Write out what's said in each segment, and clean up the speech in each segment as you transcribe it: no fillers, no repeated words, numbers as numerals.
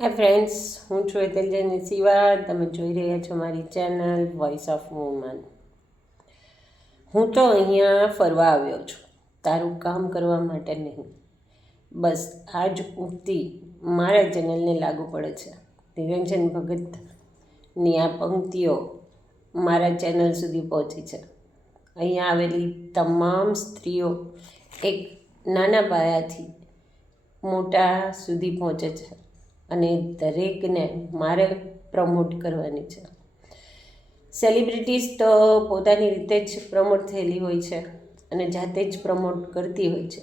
Hi friends, હું છું હેતલજયની સિવા. તમે જોઈ રહ્યા છો મારી ચેનલ વોઇસ ઓફ વુમન. હું તો અહીંયા ફરવા આવ્યો છું, તારું કામ કરવા માટે નહીં. બસ આ જ ઉક્તિ મારા ચેનલને લાગુ પડે છે. નિરંજન ભગતની આ પંક્તિઓ મારા ચેનલ સુધી પહોંચી છે. અહીંયા આવેલી તમામ સ્ત્રીઓ એક નાના પાયાથી મોટા સુધી પહોંચે છે અને દરેકને મારે પ્રમોટ કરવાની છે. સેલિબ્રિટીઝ તો પોતાની રીતે જ પ્રમોટ થયેલી હોય છે અને જાતે જ પ્રમોટ કરતી હોય છે,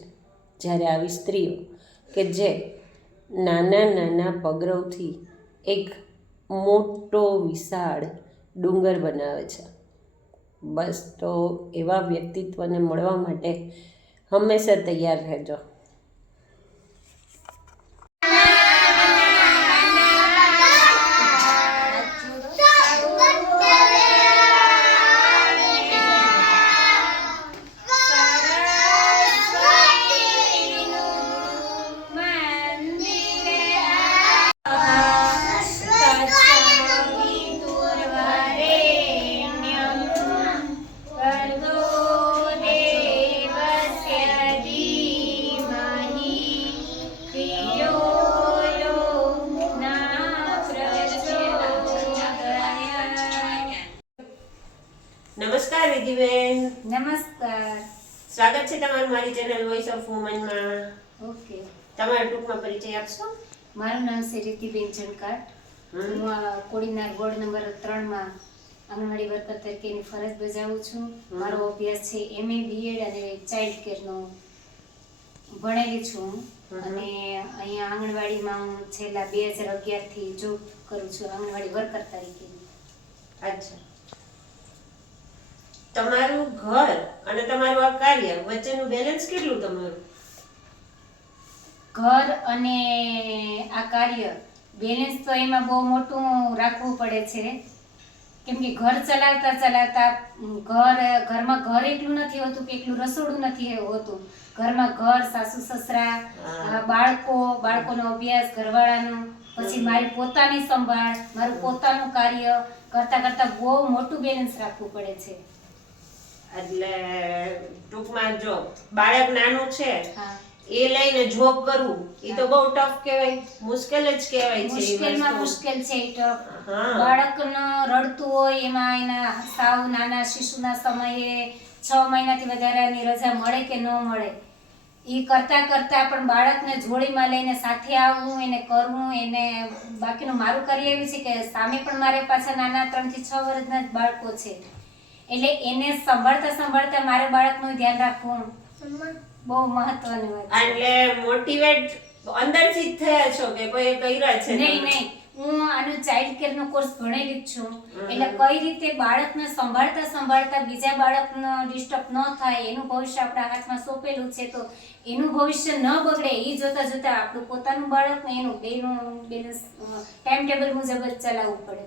જ્યારે આવી સ્ત્રીઓ કે જે નાના નાના પગરવથી એક મોટો વિશાળ ડુંગર બનાવે છે. બસ તો એવા વ્યક્તિત્વને મળવા માટે હંમેશા તૈયાર રહેજો. નમસ્કાર વિધિબેન. નમસ્કાર. સ્વાગત છે તમારું મારી ચેનલ વોઇસ ઓફ વુમનમાં. ઓકે, તમારો ટૂંકમાં પરિચય આપશો? મારું નામ છે રીતિબેન જણકાર. હું કોડીનાર વોર્ડ નંબર 3 માં આંગણવાડી વર્કર તરીકેની ફરજ બજાવું છું. મારો અભ્યાસ છે MA BEd અને ચાઇલ્ડ કેરનો ભણેલી છું અને અહીંયા આંગણવાડીમાં હું છેલ્લા 2011 થી જોબ કરું છું આંગણવાડી વર્કર તરીકે. અચ્છા, તમારું ઘર અને તમારું આ કાર્ય વચ્ચેનું બેલેન્સ કેટલું તમારું? ઘર અને આ કાર્ય બેલેન્સ તો એમાં બહુ મોટું રાખવું પડે છે, કેમ કે ઘર ચલાવતા ચલાવતા ઘરમાં ઘર એટલું નથી હોતું કે એટલું રસોડું નથી હોતું. ઘરમાં ઘર, સાસુ સસરા, બાળકોનો અભ્યાસ, ઘરવાળાનો, પછી મારી પોતાની સંભાળ, મારું પોતાનું કાર્ય કરતા કરતા બહુ મોટું બેલેન્સ રાખવું પડે છે. એટલે ટૂંકમાં જો બાળક નાનું છે એ લઈને જોબ કરવું એ તો બહુ ટફ કહેવાય, મુશ્કેલ જ કહેવાય છે. મુશ્કેલમાં મુશ્કેલ છે એ ટફ. બાળકનો રડતું હોય એમાં એના સાવ નાના શિશુના સમયે 6 મહિનાથી વધારાની રજા મળે કે ન મળે, એ કરતા કરતા પણ બાળકને જોડીમાં લઈને સાથે આવવું, એને કરવું, એને બાકીનું મારું કાર્ય એવું છે કે સામે પણ મારે પાછા નાના 3 થી 6 વર્ષના જ બાળકો છે, એટલે એને સંભાળતા મારે બાળકનું ધ્યાન રાખવું બહુ મહત્વની વાત છે. એટલે મોટિવેટ અંદરથી જ થયા છો કે કોઈ કર્યા છે? નહીં, હું આનું ચાઇલ્ડ કેરનો કોર્સ ભણેલી જ છું, એટલે કઈ રીતે બાળકને સંભાળતા બીજા બાળકનો ડિસ્ટર્બ ન થાય, એનું ભવિષ્ય આપણા હાથમાં સોંપેલું છે, તો એનું ભવિષ્ય ન બગડે એ જોતા આપણું પોતાનું બાળક ને એનું બેનું બેલેન્સ ટાઈમ ટેબલ મુજબ જ ચલાવવું પડે.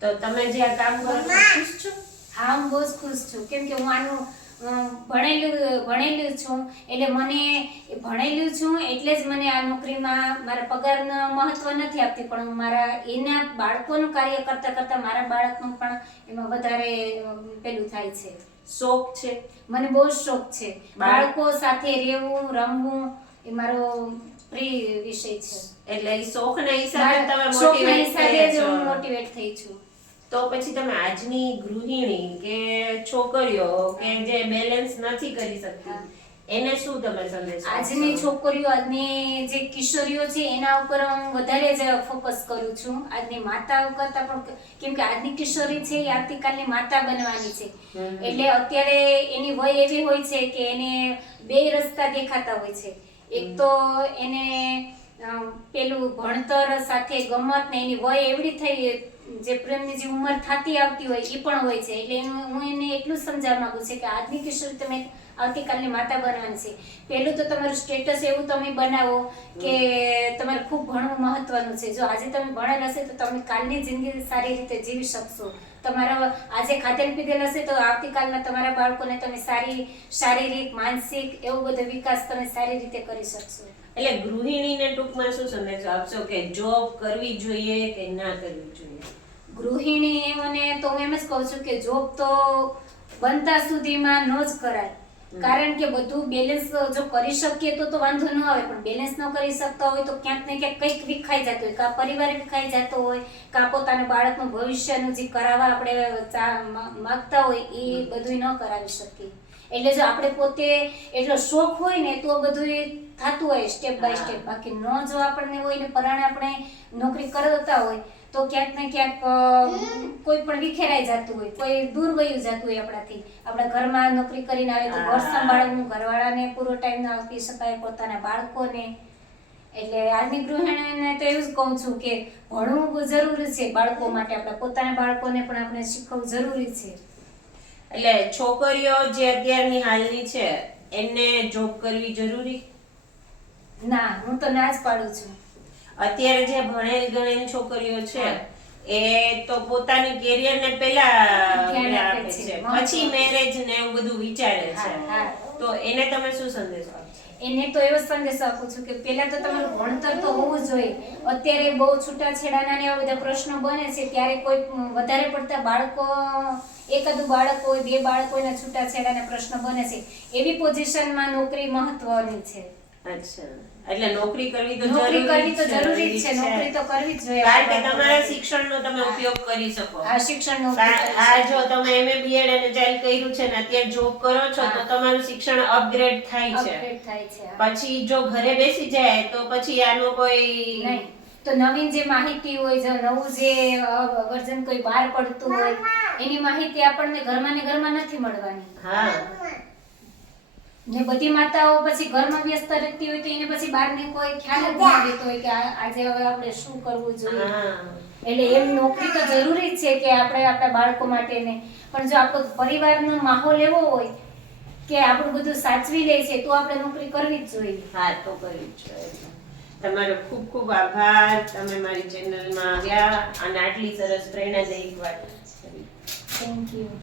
તો તમે જે આ કામ કરો છો ખુશ છો? હા, હું બહુ જ ખુશ છું, કેમ કે હું આનું ભણેલું છું, એટલે મને ભણેલું છું એટલે જ મને આ નોકરીમાં મારા પગારનું મહત્વ નથી આપતી, પણ મારા એના બાળકોનું કાર્ય કરતા કરતા મારા બાળકનું પણ એમાં વધારે પેલું થાય છે. શોખ છે મને, બહુ શોખ છે. બાળકો સાથે રહેવું, રમવું એ મારો પ્રિય વિષય છે. એટલે એ શોખના હિસાબે તમે મોટિવેટ થઈ છું. તો પછી તમે આજની ગૃહિણી કે છોકરીઓ કે જે બેલેન્સ નથી કરી શકતી એને શું તમે સંદેશ? આજની છોકરીઓ, આજની જે કિશોરીઓ છે એના ઉપર હું વધારે જ ફોકસ કરું છું, આજની માતાઓ કરતા પણ, કેમ કે આજની કિશોરી છે એ આવતીકાલની માતા બનવાની છે, એટલે અત્યારે એની વય એવી હોય છે કે એને 2 રસ્તા દેખાતા હોય છે. એક તો એને પેલું ભણતર સાથે ગમત ને એની વય એવડી થઈ, જે પ્રેમની જે ઉંમર થતી આવતી હોય એ પણ હોય છે, એટલે હું એને એટલું સમજાવવા માંગુ છું કે આજની કિશોરી તમે આવતીકાલની માતા બનવાની છે. પહેલું તો તમારું સ્ટેટસ એવું તમે બનાવો કે તમારે ખૂબ ભણવું મહત્વનું છે. જો આજે તમે ભણેલ હશે તો તમે કાલની જિંદગી સારી રીતે જીવી શકશો. તમારો આજે ખાધેલ પીધેલ હશે તો આવતીકાલના તમારા બાળકોને તમે સારી શારીરિક, માનસિક એવો બધો વિકાસ તમે સારી રીતે કરી શકશો. એટલે ગૃહિણીને ટૂંકમાં શું સંદેશો આપશો કે જોબ કરવી જોઈએ કે ના કરવી જોઈએ? ગૃહિણી મને તો હું એમ જ કહું છું કે જોબ તો બનતા સુધીમાં ન જ કરાય, કારણ કે બધું બેલેન્સ જો કરી શકીએ તો વાંધો ન આવે, પણ બેલેન્સ ન કરી શકતા હોય તો ક્યાંક ને ક્યાંક કંઈક વિખાઈ જતું હોય, કાં પરિવાર વિખાઈ જતો હોય, કાં પોતાના બાળકનું ભવિષ્યનું જે કરાવવા આપણે માગતા હોય એ બધું ન કરાવી શકીએ. એટલે જો આપણે પોતે એટલો શોખ હોય ને તો બધું થતું હોય સ્ટેપ બાય સ્ટેપ, બાકી ન જો આપણને હોય ને પરાણે આપણે નોકરી કરતા હોય તો ક્યાંક ને ક્યાંક કોઈ પણ વિખેરાઈ જતું હોય, કોઈ દૂર વયું જતું હોય આપણાથી. આપણા ઘરમાં નોકરી કરીને આવે તો ઘર સંભાળવું, ઘરવાળાને પૂરો ટાઈમ ના આપી શકાય, પોતાના બાળકોને. એટલે આજની ગૃહિણીને તો એવું જ કહું છું કે ભણવું જરૂરી છે બાળકો માટે, આપણા પોતાના બાળકોને પણ આપણે શીખવવું જરૂરી છે. એટલે છોકરીઓ જે અત્યારની હાલની છે એમને જોબ કરવી જરૂરી? ના, હું તો ના જ પાડું છું. અત્યારે જે ભણેલ ગણેલ છોકરીઓ છે એ તો પોતાની કેરિયર ને પહેલા ધ્યાન આપે આપે છે, છે, પછી મેરેજ ને એવું બધું વિચારે છે. હા. તો એને તમે શું સંદેશો આપશો? એને તો એવો સંદેશો આપું છું કે પહેલા તો તમારું ભણતર તો હોવું જોઈએ. અત્યારે બહુ છૂટાછેડાના ને એવા બધા પ્રશ્નો બને છે ત્યારે કોઈ વધારે પડતા બાળકો, એકાદું બાળક હોય, બે બાળક હોય ને છૂટાછેડાના પ્રશ્નો બને છે, એવી પોઝિશનમાં નોકરી મહત્વની છે. અચ્છા, એટલે નોકરી કરવી તો નોકરી કરવી તો જરૂરી જરૂરી જ છે, નોકરી તો કરવી જ જોઈએ. કારણ કે તમારા શિક્ષણનો તમે ઉપયોગ કરી શકો. આ શિક્ષણનો આ જો તમે MA BEd અને ચાલ કર્યું છે ને અત્યારે જોબ કરો છો તો તમારું શિક્ષણ અપગ્રેડ થાય છે. અપડેટ થાય છે. પછી જો ઘરે બેસી જાય તો પછી આનું કોઈ નહીં, તો નવીન જે માહિતી હોય, જો નવું જે વર્ઝન કોઈ બહાર પડતું હોય એની માહિતી આપણને ઘરમાં ને ઘરમાં નથી મળવાની. હા, ને બધી માતાઓ પછી ઘરમાં વ્યસ્ત રહેતી હોય તો એને પછી બહારની કોઈ ખ્યાલ જ ન રહેતો હોય કે આજે હવે આપણે શું કરવું જોઈએ. એટલે એમ નોકરી તો જરૂરી જ છે કે આપણે આપણા બાળકો માટે ને, પણ જો આપણો પરિવારનો માહોલ એવો હોય કે આપણું બધું સાચવી લે છે તો આપણે નોકરી કરવી જ જોઈએ. હા, તો કરવી જ જોઈએ. તમારો ખૂબ ખૂબ આભાર, તમે મારી ચેનલમાં આવ્યા અને આટલી સરસ પ્રેરણાદાયક વાત કરી. Thank you.